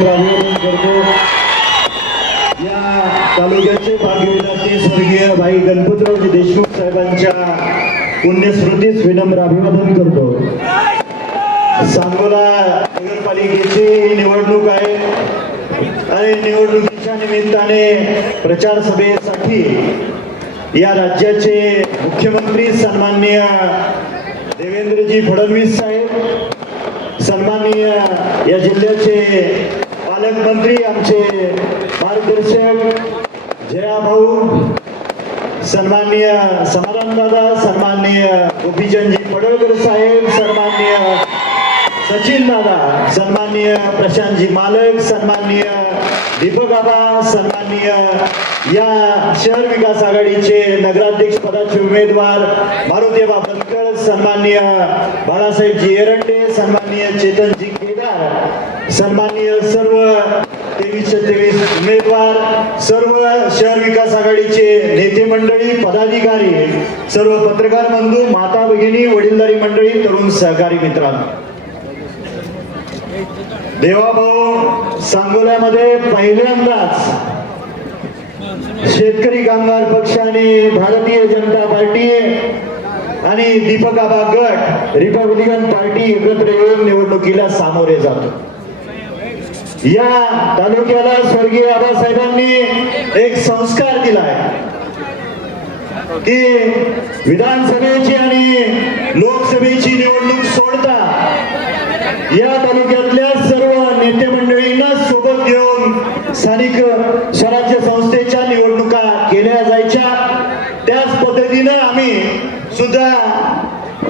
अभिवादन करतो या तालुक्याचे भाग्यविधाते स्वर्गीय भाई गणपतरावजी देशमुख साहेबांच्या पुण्यस्मृतीस विनम्र अभिवादन करतो. सांगोला नगरपालिकेची निवडणूक आहे. आणि निवडणुकीच्या निमित्ताने प्रचार सभेसाठी या राज्याचे मुख्यमंत्री सन्माननीय देवेंद्रजी फडणवीस साहेब सन्माननीय या जिल्ह्याचे पालकमंत्री आमचे मार्गदर्शक जया भाऊ सन्माननीय समाधान दादा सन्माननीय गोपीचंदजी पडळकर साहेब सन्माननीय सचिन दादा सन्माननीय प्रशांतजी मालक सन्माननीय दीपक बाबा सन्माननीय या शहर विकास आघाडीचे नगराध्यक्ष पदाचे उमेदवार मारुदेवा बनकर सन्माननीय बाळासाहेबजी एरंडे सन्माननीय चेतनजी केदार सन्माननीय सर्व तेवीसशे तेवीस उमेदवार सर्व शहर विकास आघाडीचे नेते मंडळी पदाधिकारी सर्व पत्रकार बंधू माता भगिनी वडीलधारी मंडळी तरुण सहकारी मित्रांनो. देवाभाऊ सांगोल्यामध्ये पहिल्यांदाच शेतकरी कामगार पक्ष आणि भारतीय जनता पार्टी आणि दीपक आबा गट रिपब्लिकन पार्टी एकत्र येऊन निवडणुकीला सामोरे जातो. या तालुक्याला स्वर्गीय आबासाहेबांनी एक संस्कार दिलाय की विधानसभेची आणि लोकसभेची निवडणूक सोडता या तालुक्यातल्या सर्व नेते मंडळींना सोबत घेऊन स्थानिक स्वराज्य संस्थेच्या निवडणुका केल्या जायच्या. त्याच पद्धतीनं आम्ही सुद्धा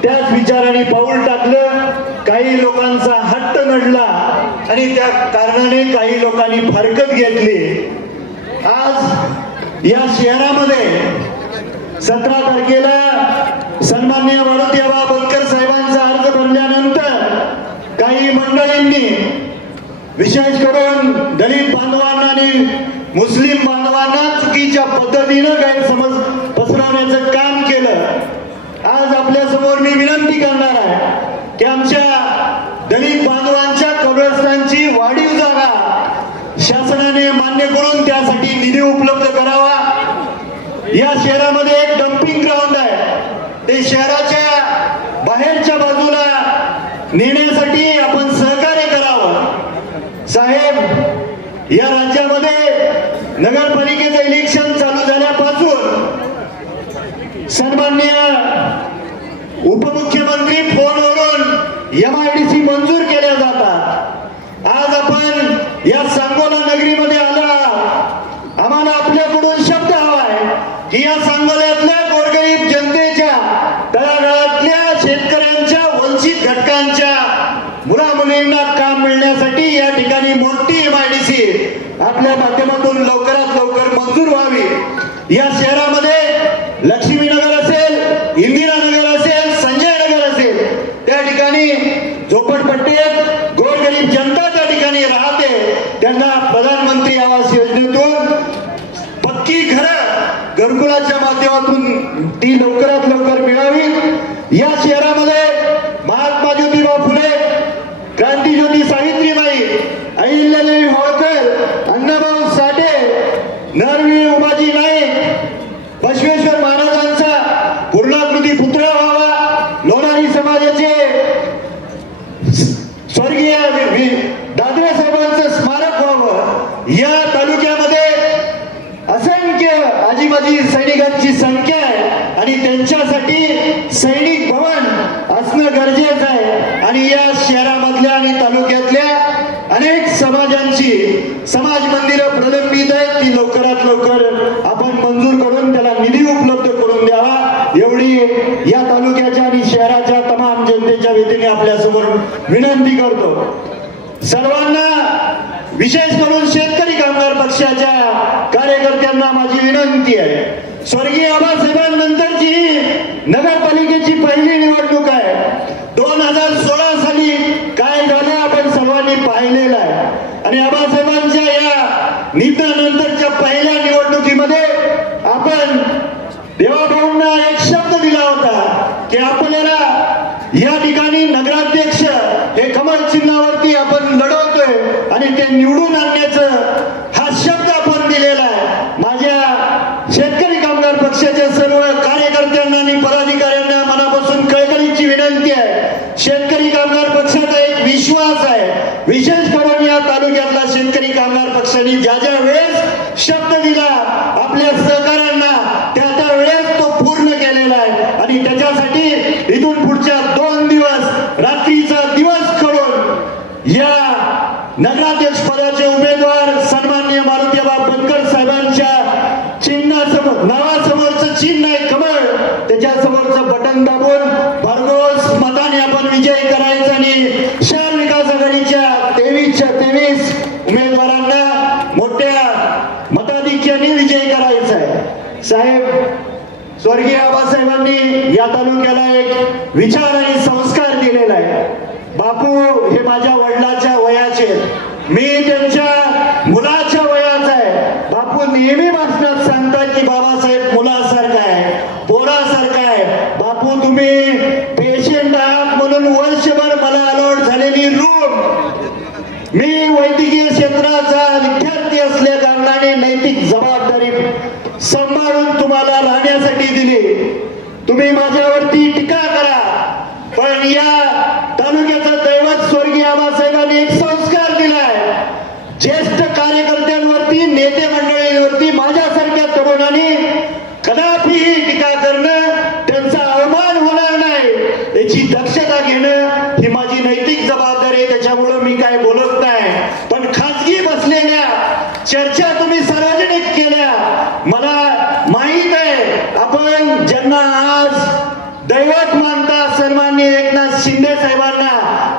त्याच विचाराने पाऊल टाकलं. काही लोकांचा हट्ट नडला. आणि त्या कारणाने काही लोकांनी फारकत घेतली. आज या शहरामध्ये सतरा तारखेला सन्माननीय मारुती बाबतकर बनकर साहेबांचा अर्ज भरल्यानंतर काही मंडळींनी विशेष करून दलित बांधवांना आणि मुस्लिम बांधवांना चुकीच्या पद्धतीनं गैरसमज पसरवण्याचं काम केलं. आज आपल्यासमोर मी विनंती करणार आहे की आमच्या दलित बांधवांच्या कब्रस्तांची वाढीव जागा शासनाने मान्य करून त्यासाठी निधी उपलब्ध करावा. या शहरामध्ये एक डम्पिंग ग्राउंड आहे. ते शहराच्या बाहेरच्या बाजूला नेण्यासाठी आपण सहकार्य करावं. साहेब या राज्यामध्ये नगरपालिकेचं इलेक्शन चालू झाल्यापासून सन्मान्य उपमुख्यमंत्री फोन एम आय डी सी मंजूर केल्या जातात. आज आपण या सांगोला नगरीमध्ये आला आम्हाला आपल्याकडून शब्द हवाय की या सांगोल्यातल्या गोरगरीब जनतेच्या तळागाळातल्या शेतकऱ्यांच्या वंचित घटकांच्या मुला मुलींना काम मिळण्यासाठी या ठिकाणी मोठी एमआयडीसी आपल्या माध्यमातून लवकरात लवकर मंजूर व्हावी. या devono तालुक्याच्या आणि शहराच्या तमाम जनतेच्या वतीने आपल्यासमोर विनंती करतो. सर्वांना विशेष करून शेतकरी कामगार पक्षाच्या कार्यकर्त्यांना माझी विनंती आहे. स्वर्गीय आबासाहेबांनंतरची नगरपालिकेची पहिली निवडणूक आहे. दोन हजार सोळा साली काय झालं आपण सर्वांनी पाहिलेलं आहे. आणि आबासाहेबांच्या या निधनानंतरच्या पहिल्या निवडणुकीमध्ये आपण देवाभाऊंना एक शब्द दिला होता. की आपल्याला या ठिकाणी नगराध्यक्ष हे कमल चिन्हावरती आपण लढवतोय आणि ते निवडून आणण्याचं हा शब्द आपण दिलेला आहे. माझ्या शेतकरी कामगार पक्षाच्या सर्व कार्यकर्त्यांना आणि पदाधिकाऱ्यांना मनापासून कळकळीची विनंती आहे शेतकरी कामगार पक्षाचा एक विश्वास आहे विशेष करून या तालुक्यातला शेतकरी कामगार पक्षाने ज्या ज्या वेळेस शब्द दिला आपल्या सहकाऱ्यांना त्या त्या वेळेस तो पूर्ण केलेला आहे आणि त्याच्यासाठी इथून पुढच्या दोन दिवस रात्रीचा दिवस करून या नगराध्यक्ष पदाचे उमेदवार सन्मान्य मारुतीबा बनकर साहेबांच्या चिन्हासमोर नावासमोरचं चिन्ह आहे कमळ त्याच्या समोरचं बटन दाबून भरघोस मताने आपण विजय करायचा आणि शहर विकास आघाडीच्या तेवीसच्या तेवीस उमेदवारांना मोठ्या मताधिक्याने विजय करायचा आहे. साहेब स्वर्गीय आबासाहेबांनी या तालुक्याला एक विचार आणि संस्कार दिलेला आहे. बापू हे माझ्या वडिलाच्या वयाचे मी त्यांच्या मुलाच्या वयाचा आहे बापू नेहमी भाषणात सांगतात की बाबासाहेब मुलासारखा आहे पोरासारखा आहे बापू तुम्ही पेशंट आहात म्हणून वर्षभर मला अलॉट झालेली रूम मी वैद्यकीय क्षेत्राचा विद्यार्थी असल्या कारणाने नैतिक जबाबदारी सांभाळून तुम्हाला राहण्यासाठी दिली. तुम्ही माझ्यावरती टीका करा. पण या तालुक्याचं दैवत स्वर्गीय आबासाहेबांनी एक संस्कार दिलाय. ज्येष्ठ कार्यकर्त्यांवरती नेते मंडळींवरती माझ्यासारख्या तरुणांनी कदापिही टीका करणं त्यांचा अवमान होणार नाही. याची दक्षता घेणं ही माझी नैतिक जबाबदारी आहे. त्याच्यामुळं मी काय बोलत नाही. चर्चा तुम्ही सार्वजनिक केल्या. मला माहीत आहे आपण ज्यांना आज दैवत मानता सर्वांनी एकनाथ शिंदे साहेबांना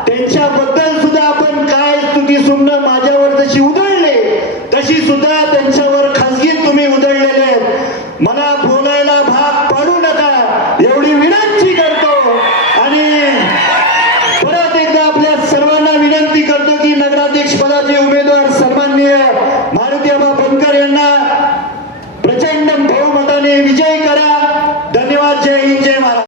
त्यांच्याबद्दल